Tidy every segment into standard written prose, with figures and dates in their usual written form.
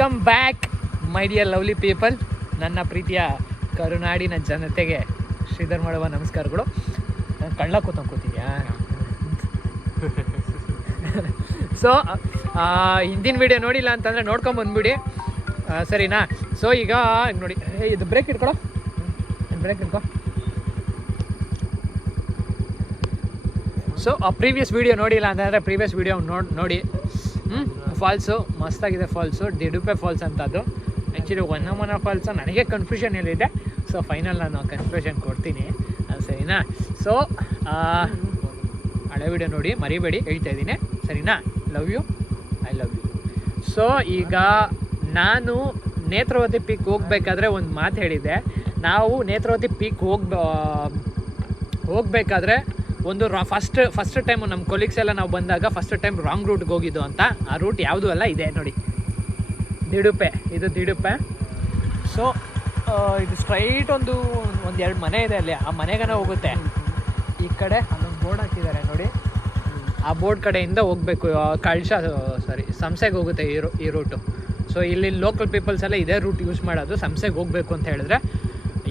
Welcome back my dear lovely people. ನನ್ನ ಪ್ರೀತಿಯ ಕರುನಾಡಿನ ಜನತೆಗೆ ಶ್ರೀಧರ್ ಮಾಡುವ ನಮಸ್ಕಾರಗಳು. ನಾನು ಕಳ್ಳ ಕೂತಿದ್ಯಾ? ಸೊ ಹಿಂದಿನ ವಿಡಿಯೋ ನೋಡಿಲ್ಲ ಅಂತಂದರೆ ನೋಡ್ಕೊಂಬಂದ್ಬಿಡಿ, ಸರಿನಾ? ಸೊ ಈಗ ನೋಡಿ, ಇದು ಬ್ರೇಕ್ ಇಟ್ಕೊಳೋ, ಬ್ರೇಕ್ ಇಟ್ಕೊ. ಸೊ ಪ್ರೀವಿಯಸ್ ವೀಡಿಯೋ ನೋಡಿಲ್ಲ ಅಂತಂದರೆ ಪ್ರೀವಿಯಸ್ ವೀಡಿಯೋ ನೋಡಿ. ಫಾಲ್ಸು ಮಸ್ತಾಗಿದೆ, ಫಾಲ್ಸು ದಿಡುಪೆ ಫಾಲ್ಸ್ ಅಂತ. ಅದು ಆ್ಯಕ್ಚುಲಿ ಒನ್ನಮನ ಫಾಲ್ಸು ನನಗೆ ಕನ್ಫ್ಯೂಷನ್ ಏನಿದೆ. ಸೊ ಫೈನಲ್ ನಾನು ಕನ್ಫ್ಯೂಷನ್ ಕೊಡ್ತೀನಿ, ಸರಿನಾ? ಸೊ ಹಳೆ ವೀಡಿಯೋ ನೋಡಿ ಮರಿಬೇಡಿ, ಹೇಳ್ತಾ ಇದ್ದೀನಿ, ಸರಿನಾ? Love you, I love you. So ಈಗ ನಾನು ನೇತ್ರಾವತಿ ಪೀಕ್ ಹೋಗ್ಬೇಕಾದ್ರೆ ಒಂದು ಮಾತು ಹೇಳಿದ್ದೆ. ನಾವು ನೇತ್ರಾವತಿ ಪೀಕ್ ಹೋಗ್ಬೇಕಾದ್ರೆ ಒಂದು ಫಸ್ಟ್ ಟೈಮು ನಮ್ಮ ಕೊಲೀಗ್ಸ್ ಎಲ್ಲ ನಾವು ಬಂದಾಗ ಫಸ್ಟ್ ಟೈಮ್ ರಾಂಗ್ ರೂಟ್ಗೆ ಹೋಗಿದ್ದು ಅಂತ. ಆ ರೂಟ್ ಯಾವುದೂ ಅಲ್ಲ, ಇದೆ ನೋಡಿ, ದಿಡುಪೆ. ಇದು ದಿಡುಪೆ. ಸೊ ಇದು ಸ್ಟ್ರೈಟ್ ಒಂದೆರಡು ಮನೆ ಇದೆ ಅಲ್ಲಿ, ಆ ಮನೆಗನ ಹೋಗುತ್ತೆ. ಈ ಕಡೆ ಅಲ್ಲೊಂದು ಬೋರ್ಡ್ ಹಾಕಿದ್ದಾರೆ ನೋಡಿ, ಆ ಬೋರ್ಡ್ ಕಡೆಯಿಂದ ಹೋಗಬೇಕು. ಸಂಸೆಗೆ ಹೋಗುತ್ತೆ ಈ ರೂಟು. ಸೊ ಇಲ್ಲಿ ಲೋಕಲ್ ಪೀಪಲ್ಸ್ ಎಲ್ಲ ಇದೇ ರೂಟ್ ಯೂಸ್ ಮಾಡೋದು, ಸಂಸೆಗೆ ಹೋಗಬೇಕು ಅಂತ ಹೇಳಿದ್ರೆ.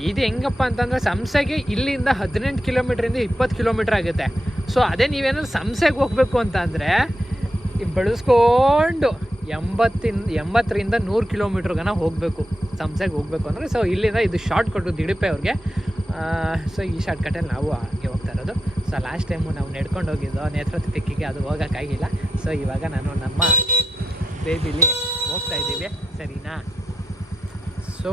ಇದು ಹೆಂಗಪ್ಪ ಅಂತಂದರೆ ಸಂಸೆಗೆ ಇಲ್ಲಿಂದ 18 ಕಿಲೋಮೀಟ್ರಿಂದ 20 ಕಿಲೋಮೀಟ್ರ್ ಆಗುತ್ತೆ. ಸೊ ಅದೇ ನೀವೇನಾದ್ರು ಸಂಸೆಗೆ ಹೋಗಬೇಕು ಅಂತ ಅಂದರೆ ಬೆಳೆಸ್ಕೊಂಡು 80ರಿಂದ 100 ಕಿಲೋಮೀಟ್ರ್ಗನ ಹೋಗಬೇಕು ಸಂಸೆಗೆ ಹೋಗಬೇಕು ಅಂದರೆ. ಸೊ ಇಲ್ಲಿಂದ ಇದು ಶಾರ್ಟ್ ಕಟ್ಟು ದಿಡುಪೆ ಅವ್ರಿಗೆ. ಸೊ ಈ ಶಾರ್ಟ್ ಕಟ್ಟಲ್ಲಿ ನಾವು ಹಾಗೆ ಹೋಗ್ತಾ ಇರೋದು. ಸೊ ಲಾಸ್ಟ್ ಟೈಮು ನಾವು ನಡ್ಕೊಂಡು ಹೋಗಿದ್ದೋ ನೇತ್ರಾವತಿ ಪಿಕ್ಕಿಗೆ, ಅದು ಹೋಗೋಕ್ಕಾಗಿಲ್ಲ. ಸೊ ಇವಾಗ ನಾನು ನಮ್ಮ ಬೇಬಿಲಿ ಹೋಗ್ತಾ ಇದ್ದೀವಿ, ಸರಿನಾ? ಸೊ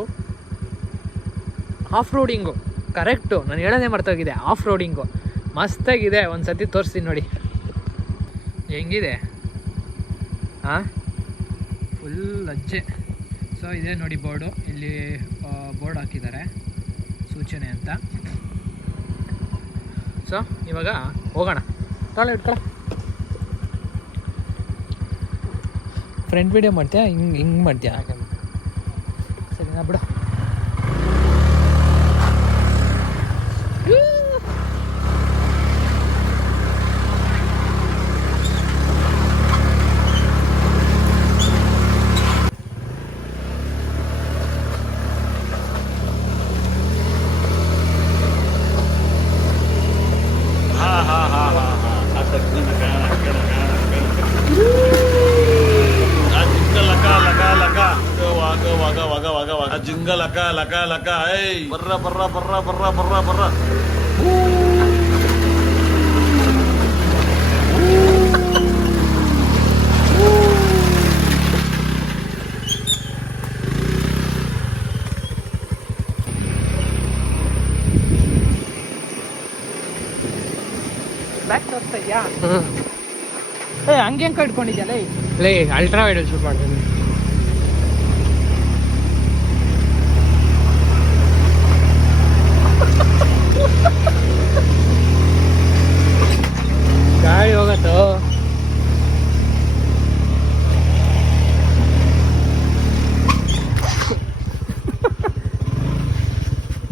ಆಫ್ ರೋಡಿಂಗು ಕರೆಕ್ಟು, ನಾನು ಹೇಳೋದೇ ಮರ್ತೋಗಿದೆ. ಆಫ್ ರೋಡಿಂಗು ಮಸ್ತಾಗಿದೆ, ಒಂದು ಸತಿ ತೋರಿಸ್ತೀನಿ ನೋಡಿ ಹೆಂಗಿದೆ. ಫುಲ್ ಅಜ್ಜೆ. ಸೊ ಇದೇ ನೋಡಿ ಬೋರ್ಡು, ಇಲ್ಲಿ ಬೋರ್ಡ್ ಹಾಕಿದ್ದಾರೆ ಸೂಚನೆ ಅಂತ. ಸೊ ಇವಾಗ ಹೋಗೋಣ. ಇಟ್ಕೊಳ್ಳ, ಫ್ರಂಟ್ ವೀಡಿಯೋ ಮಾಡ್ತೀಯಾ? ಹಿಂಗೆ ಮಾಡ್ತೀಯಾ? ಸರಿನಾ ಬಿಡು. ಜಿಂಗ ಲಕ ಲಕ ಲಕ ಏಯ್ ಬರ್ರ ಬರ್ರ ಬರ್ರ ಬರ್ರ ಬರ್ರ ಬರ್ರ. ಬ್ಯಾಕ್ ತೋರಿಸ್ತಾ ಇದೆಯಾ? ಹಂಗೆ ಹೆಂಗೆ ಇಟ್ಕೊಂಡಿದ್ಯಲ್ಲ? ಲೇ ಅಲ್ಟ್ರಾ ವೈಡಲ್ಲಿ ಶೂಟ್ ಮಾಡ್ತೀನಿ. ಗಾಳಿ ಹೋಗತ್ತೋ.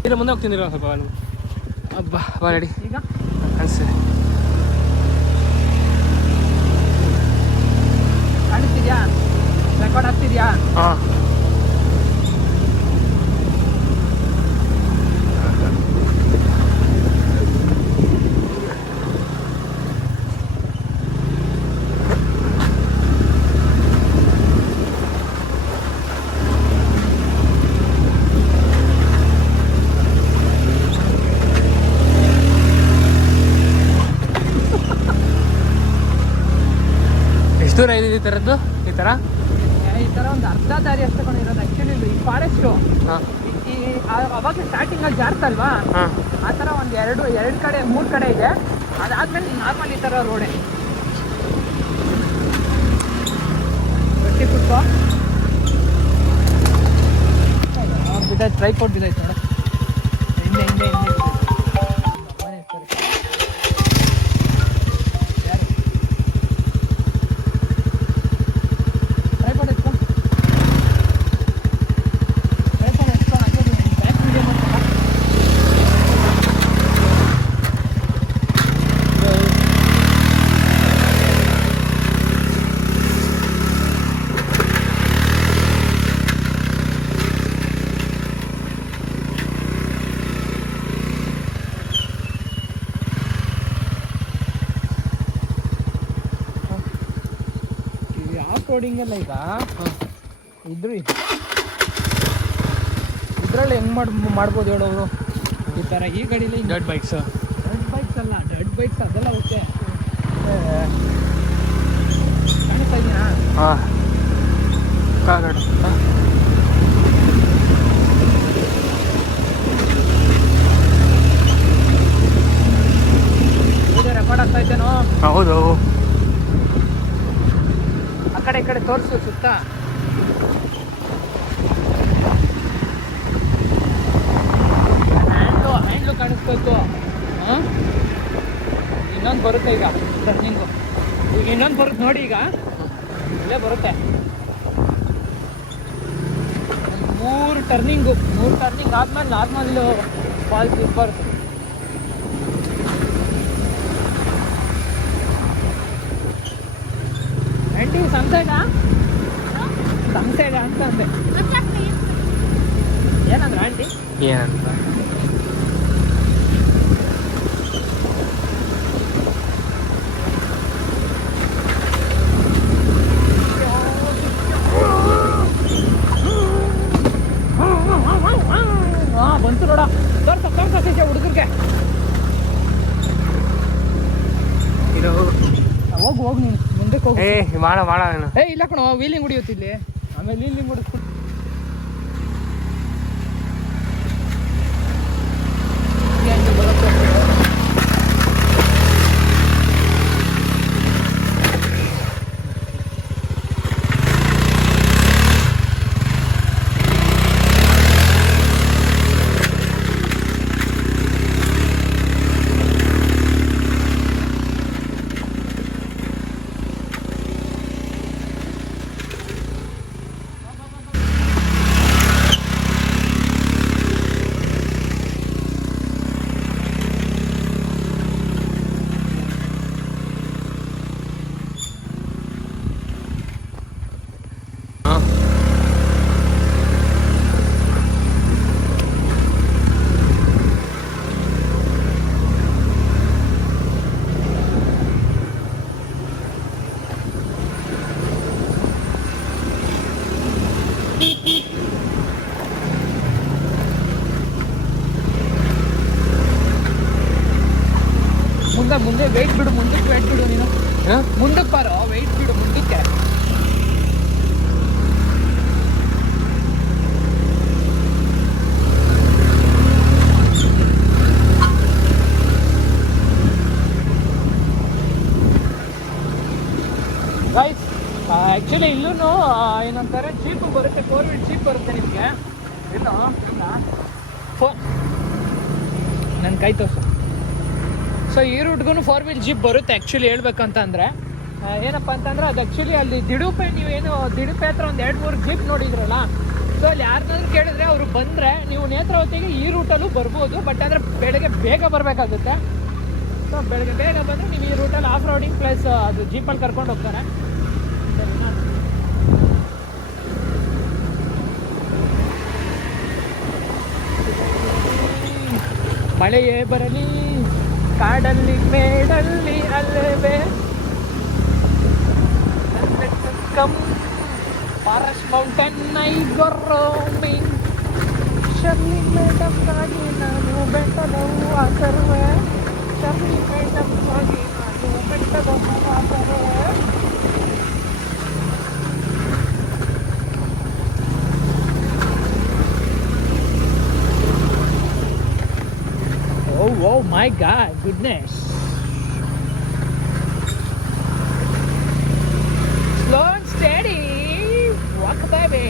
ಇಲ್ಲ ಮುಂದೆ ಹೋಗ್ತೀನಿ ಸ್ವಲ್ಪ. ಹಬ್ಬ ಬಾಡಿ ಈಗ ಅನಿಸ್ತಿದೆ, ಕಾಣಿಸ್ತಿದ್ಯಾ? ರೆಕಾರ್ಡ್ ಆಗ್ತಿದ್ಯಾ? ಹಾಂ. ಎಷ್ಟು ದೂರ ಇದೆ ಈ ಥರದ್ದು? ಈ ಥರ ಒಂದು ಅರ್ಧ ದಾರಿ ಅಷ್ಟೇ ಇರೋದು ಆ್ಯಕ್ಚುಲಿ. ಈ ಫಾರೆಸ್ಟು ಅವಾಗ ಸ್ಟಾರ್ಟಿಂಗಲ್ಲಿ ಜಾರ್ತಲ್ವಾ, ಆ ಥರ ಒಂದು ಎರಡು ಕಡೆ 3 ಕಡೆ ಇದೆ. ಅದಾದ್ಮೇಲೆ ನಾರ್ಮಲ್ ಈ ಥರ ರೋಡೆ. ಗಟ್ಟಿ ಕುಟ್ಕೋ ಬಿದ್ದಾಯ್ತು, ಟ್ರೈಪೋರ್ಟ್ ಬಿದ್ದಾಯ್ತು ನೋಡು. ಹಿಂದೆ ಹಿಂದೆ ಹಿಂದೆ ರೋಡಿಂಗ್ ಎಲ್ಲ ಈಗ ಇದ್ರಲ್ಲಿ ಹೆಂಗ್ ಮಾಡ್ಬೋದು ಹೇಳೋರು ಈ ಥರ ಈ ಗಾಡೀಲಿ ಡರ್ಟ್ ಬೈಕ್ಸ್ ಅಲ್ಲ ಡೆಡ್ ಬೈಕ್ಸ್ ಅದೆಲ್ಲ ಓಕೆ ಕಾಣಿಸ್ತಾ ಇದೆಯಾ? ಹಾಂ ಕಾಗಡ ರೆಕಾರ್ಡ್ ಆಗ್ತಾ ಇದ್ದೇನೋ? ಹೌದು. ಆ ಕಡೆ ಈ ಕಡೆ ತೋರಿಸು ಸುತ್ತ. ಹ್ಯಾಂಡ್ಲು ಕಾಣಿಸ್ಬೇಕು. ಇನ್ನೊಂದು ಬರುತ್ತೆ ಈಗ ಟರ್ನಿಂಗು. ಈಗ ಇನ್ನೊಂದು ಬರುತ್ತೆ ನೋಡಿ, ಈಗ ಇಲ್ಲೇ ಬರುತ್ತೆ. ಮೂರು ಟರ್ನಿಂಗ್ ಆದ್ಮೇಲೆ ನಾರ್ಮಲ್ ಫಾಲ್ಸ್ ಬರುತ್ತೆ. ಆಂಟಿ ಸಂಸೈಡ ಅಂತ ಅಂದೆ. ಏನಂದ್ರೆ ಆಂಟಿ ಏನಂತ ಬಂತು ನೋಡ. ತೋರ್ಸ ಹುಡುಗರಿಗೆ. ಹೋಗು ನೀನು ಮುಂದಕ್ಕೆ ಹೋಗು. ಮಾಡ ಇಲ್ಲ ಕಣೋ, ವೀಲಿಂಗ್ ಹೊಡಿಯುತ್ತಿಲ್ಲಿ. ಆಮೇಲೆ ವೀಲಿಂಗ್ ಹೊಡಿಸ್ಬಿಟ್ಟು ಮುಂದೆ ವೆಯ್ಟ್ ಬಿಡು. ನೀನು ಮುಂದಕ್ಕೆ ಬಾರೋ, ವೆಯ್ಟ್ ಬಿಡು ಮುಂದಕ್ಕೆ. ಗೈಸ್ ಆ್ಯಕ್ಚುಲಿ ಇಲ್ಲೂ ಏನಂತಾರೆ ಜೀಪ್ ಬರುತ್ತೆ, 4 ವೀಲ್ ಜೀಪ್ ಬರುತ್ತೆ ನಿಮಗೆ. ಇಲ್ಲ ನನ್ನ ಕೈ ತೋರಿಸು. ಸೊ ಈ ರೂಟ್ಗೂ 4 ವೀಲ್ ಜೀಪ್ ಬರುತ್ತೆ ಆ್ಯಕ್ಚುಲಿ ಹೇಳ್ಬೇಕಂತ ಅಂದರೆ. ಏನಪ್ಪ ಅಂತಂದರೆ ಅದು ಆ್ಯಕ್ಚುಲಿ ಅಲ್ಲಿ ದಿಡುಪೆ, ನೀವೇನು ದಿಡುಪೆ ಹತ್ರ ಒಂದು 2-3 ಜೀಪ್ ನೋಡಿದ್ರಲ್ಲ. ಸೊ ಅಲ್ಲಿ ಯಾರನ್ನಾದ್ರೂ ಕೇಳಿದ್ರೆ ಅವರು ಬಂದರೆ ನೀವು ನೇತ್ರಾವತಿಗೆ ಈ ರೂಟಲ್ಲೂ ಬರ್ಬೋದು. ಬಟ್ ಅಂದರೆ ಬೆಳಗ್ಗೆ ಬೇಗ ಬರಬೇಕಾಗುತ್ತೆ. ಸೊ ಬೆಳಗ್ಗೆ ಬೇಗ ಬಂದರೆ ನೀವು ಈ ರೂಟಲ್ಲಿ ಆಫ್ ರೋಡಿಂಗ್ ಪ್ಲಸ್ ಅದು ಜೀಪಲ್ಲಿ ಕರ್ಕೊಂಡು ಹೋಗ್ತಾರೆ. ಮಳೆಯೇ ಬರಲಿ ಕಾಡಲ್ಲಿ ಮೇಡಲ್ಲಿ ಅಲ್ಲವೇ ಫಾರೆಸ್ಟ್ ಮೌಂಟೇನ್ ಐಗೊರೋಮಿಂಗ್ ಶರ್ಲಿ ಮೇಡಮ್ ಆಗಿ ನಾನು ಬೆಟ್ಟದ ಹೂವಾಕರುವೆ. ಶರ್ಲಿ ಮೇಡಮ್ ಆಗಿ ನಾನು ಬೆಟ್ಟದ ಹೂವಾಕರುವೆ. Oh my God, goodness. Slow and steady. Walk baby.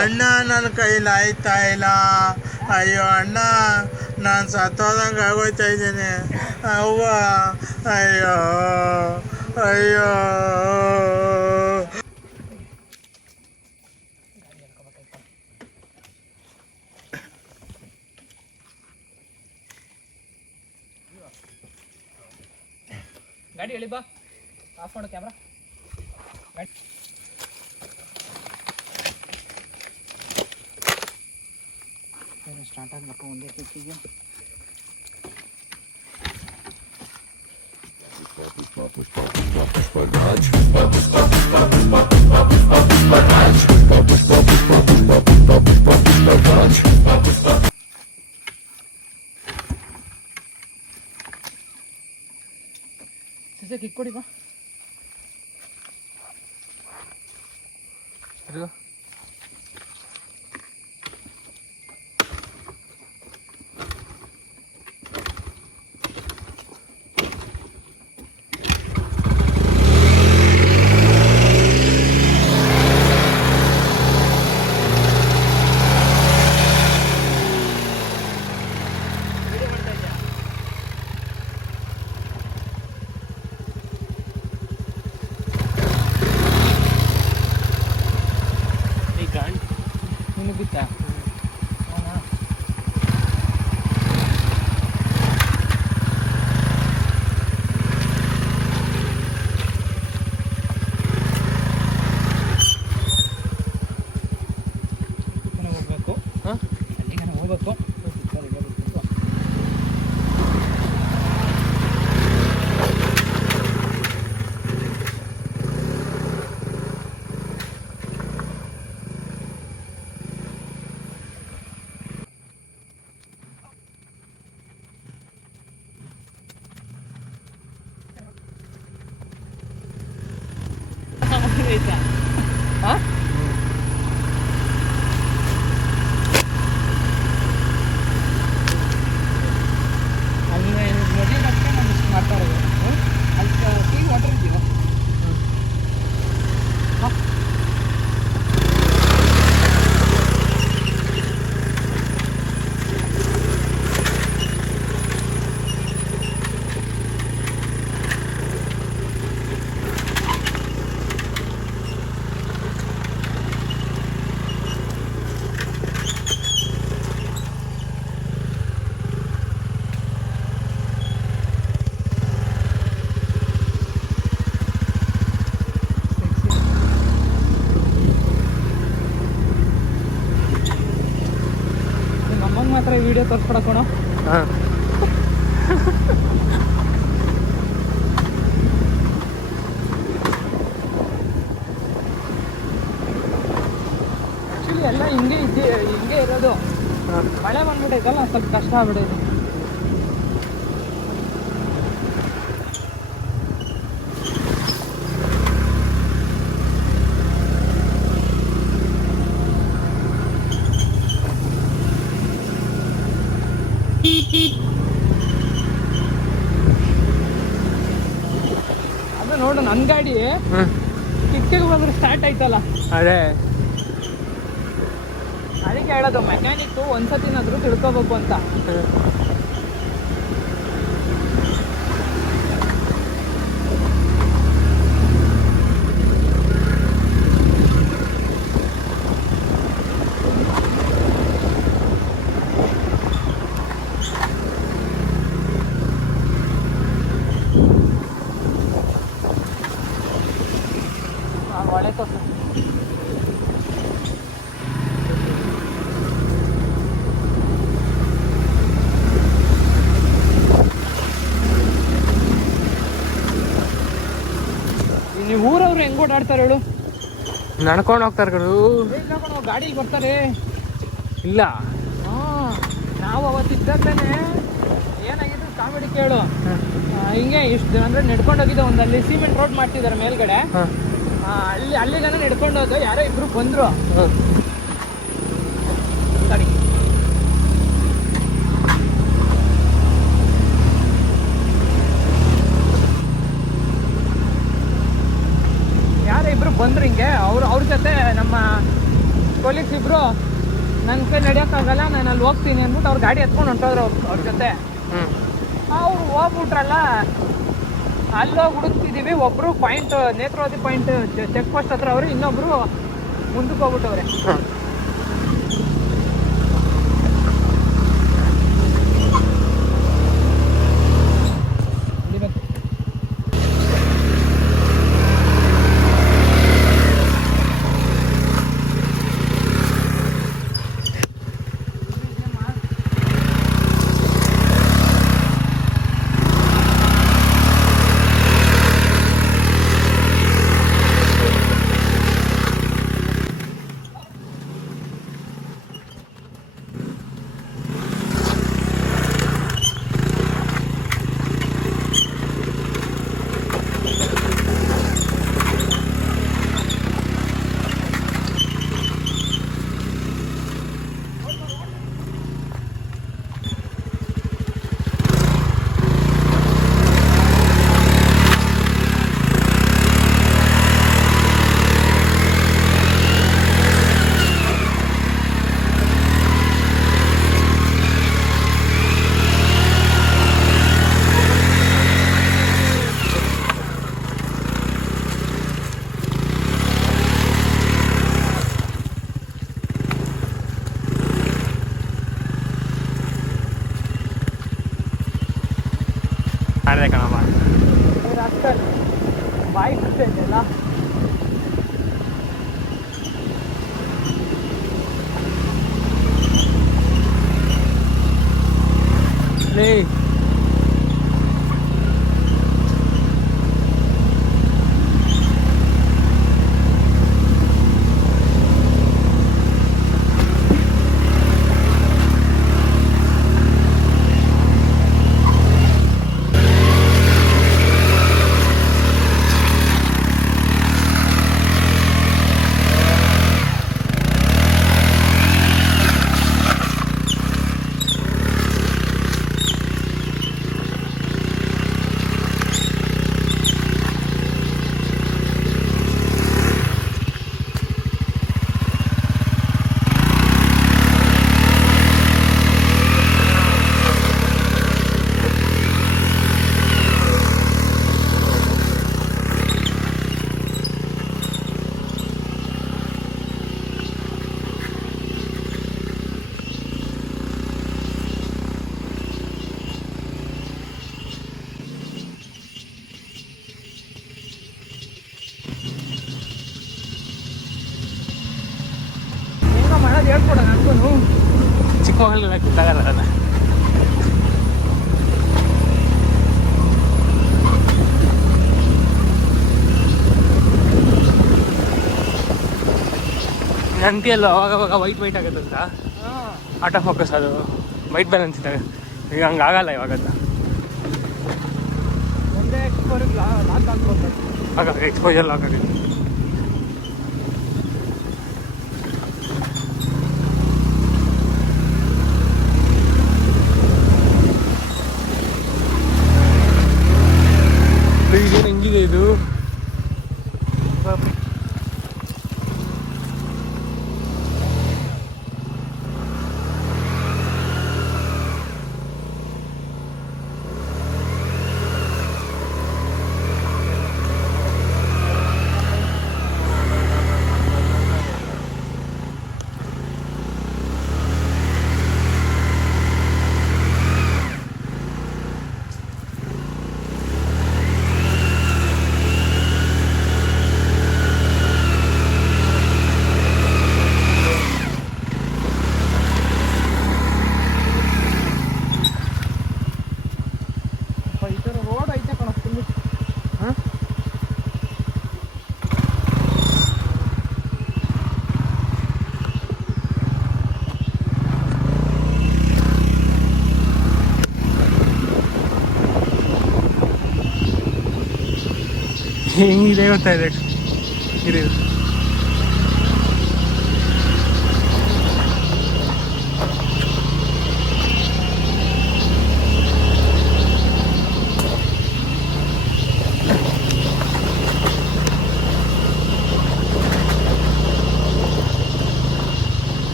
ಅಣ್ಣ ನನ್ನ ಕೈಲಿ ಆಯ್ತಾ ಇಲ್ಲ. ಅಯ್ಯೋ ಅಣ್ಣ, ನಾನು ಸತ್ತೋದಂಗೆ ಆಗೋಯ್ತಾ ಇದ್ದೀನಿ. ಅವ್ವ, ಅಯ್ಯೋ ಅಯ್ಯೋ. ಗಾಡಿ ಹೇಳಿ ಬಾ, ಆಫ್ ಮಾಡು ಕ್ಯಾಮ್ರಾ. ಸ್ಟಾರ್ಟ್ ಆಗ್ಲಪ್ಪ ಒಂದೇ ಕಿಕ್ಕಿಗೆ. ಸಿಸೆ ಕಿಕ್ ಕೊಡಿ ಬಾ. ನಿನಗೆ ಬಿತ್ತಾ? ಹೋಗ್ಬೇಕು, ಅಲ್ಲಿಗೆ ಹೋಗ್ಬೇಕು. ಮಾತ್ರ ವಿಡಿಯೋ ತೋರಿಸ್ಕೊಡಕೋಣ. ಆ್ಯಕ್ಚುಲಿ ಎಲ್ಲ ಹಿಂಗೆ ಇರೋದು. ಮಳೆ ಬಂದ್ಬಿಟ್ಟೈತಲ್ಲ, ಸ್ವಲ್ಪ ಕಷ್ಟ ಆಗ್ಬಿಟ್ಟೈತೆ. ಅದು ನೋಡು, ನನ್ನ ಗಾಡಿ ಕಿಕ್ಕಿಗೆ ಬಂದ್ರೆ ಸ್ಟಾರ್ಟ್ ಆಯ್ತಲ್ಲ. ಅದೇ ಅದಕ್ಕೆ ಹೇಳೋದು, ಮೆಕ್ಯಾನಿಕ್ಕು ಒಂದ್ಸತಿನಾದ್ರೂ ತಿಳ್ಕೊಬೇಕು ಅಂತ. ಒಳ್ಳೆ ತಪ್ಪು. ನೀವು ಊರವ್ರು ಹೆಂಗ್ ಓಡಾಡ್ತಾರೆ ಹೇಳು? ನಡ್ಕೊಂಡು ಹೋಗ್ತಾರೆ ಕಡು. ಗಾಡಿಲಿ ಬರ್ತಾರೆ. ಇಲ್ಲ, ನಾವು ಅವತ್ತಿದ್ದಾಗಲೇ ಏನಾಗಿತ್ತು ಕಾಮಿಡಿ ಕೇಳು. ಹಿಂಗೆ ಇಷ್ಟು ಅಂದರೆ ನಡ್ಕೊಂಡು ಹೋಗಿದ್ದೆ. ಒಂದು ಅಲ್ಲಿ ಸಿಮೆಂಟ್ ರೋಡ್ ಮಾಡ್ತಿದ್ದಾರೆ ಮೇಲ್ಗಡೆ. ಅಲ್ಲಿಗೆ ನಡ್ಕೊಂಡು ಹೋದ, ಯಾರೋ ಇಬ್ರು ಬಂದ್ರು. ಸರಿ, ಯಾರೋ ಇಬ್ರು ಬಂದ್ರು ಹಿಂಗೆ. ಅವ್ರ ಜೊತೆ ನಮ್ಮ ಕೊಲೀಗ್ಸ್ ಇಬ್ರು ನನ್ನ ಕೈ ನಡೆಯೋಕ್ಕಾಗಲ್ಲ, ನಾನು ಅಲ್ಲಿ ಹೋಗ್ತೀನಿ ಅಂದ್ಬಿಟ್ಟು ಅವ್ರು ಗಾಡಿ ಎತ್ಕೊಂಡು ಹೊಂಟೋದ್ರು ಅವ್ರ ಜೊತೆ. ಅವ್ರು ಹೋಗ್ಬಿಟ್ರಲ್ಲ, ಅಲ್ಲೋಗಿ ಹುಡುಕ್ತಿದ್ದೀವಿ. ಒಬ್ಬರು point Netravati point check post ಹತ್ರ ಅವರು, ಇನ್ನೊಬ್ರು ಮುಂದಕ್ಕೆ ಹೋಗ್ಬಿಟ್ಟವ್ರೆ. ಮಾಡಿದೆ ಕಣಮ್ಮ. ಬಾಯಿ ಬಿಡ್ತೈತೆಲ್ಲ. ಮಾಡೋದು ಹೇಳ್ಕೊಡ ನನಗೂ. ಚಿಕ್ಕಮಗಳೂರಲ್ಲಿ ಗೊತ್ತಾಗಲ್ಲ ಅಲ್ಲ. ಅಂತಿಯಲ್ಲ ಅವಾಗ ವೈಟ್ ವೈಟ್ ಆಗುತ್ತಂತ ಆಟೋ ಫೋಕಸ್, ಅದು ವೈಟ್ ಬ್ಯಾಲೆನ್ಸ್ ಇದ್ದಾಗ. ಈಗ ಹಂಗೆ ಆಗಲ್ಲ ಇವಾಗಲ್ಲ. ಒಂದೇ ಎಕ್ಸ್ಪೋರಿಗೆ ಲಾಕ್ ಆಗ್ಬೋದು. ಆಗ ಎಕ್ಸ್ಪೋಜರ್ ಲಾಕ್ ಆಗಿದೆ. ಇದೇನು ಹೆಂಗಿದೆ ಇದು? ಹೆಂಗಿದೆ ಗೊತ್ತಾ ಇದೆ ಇದು.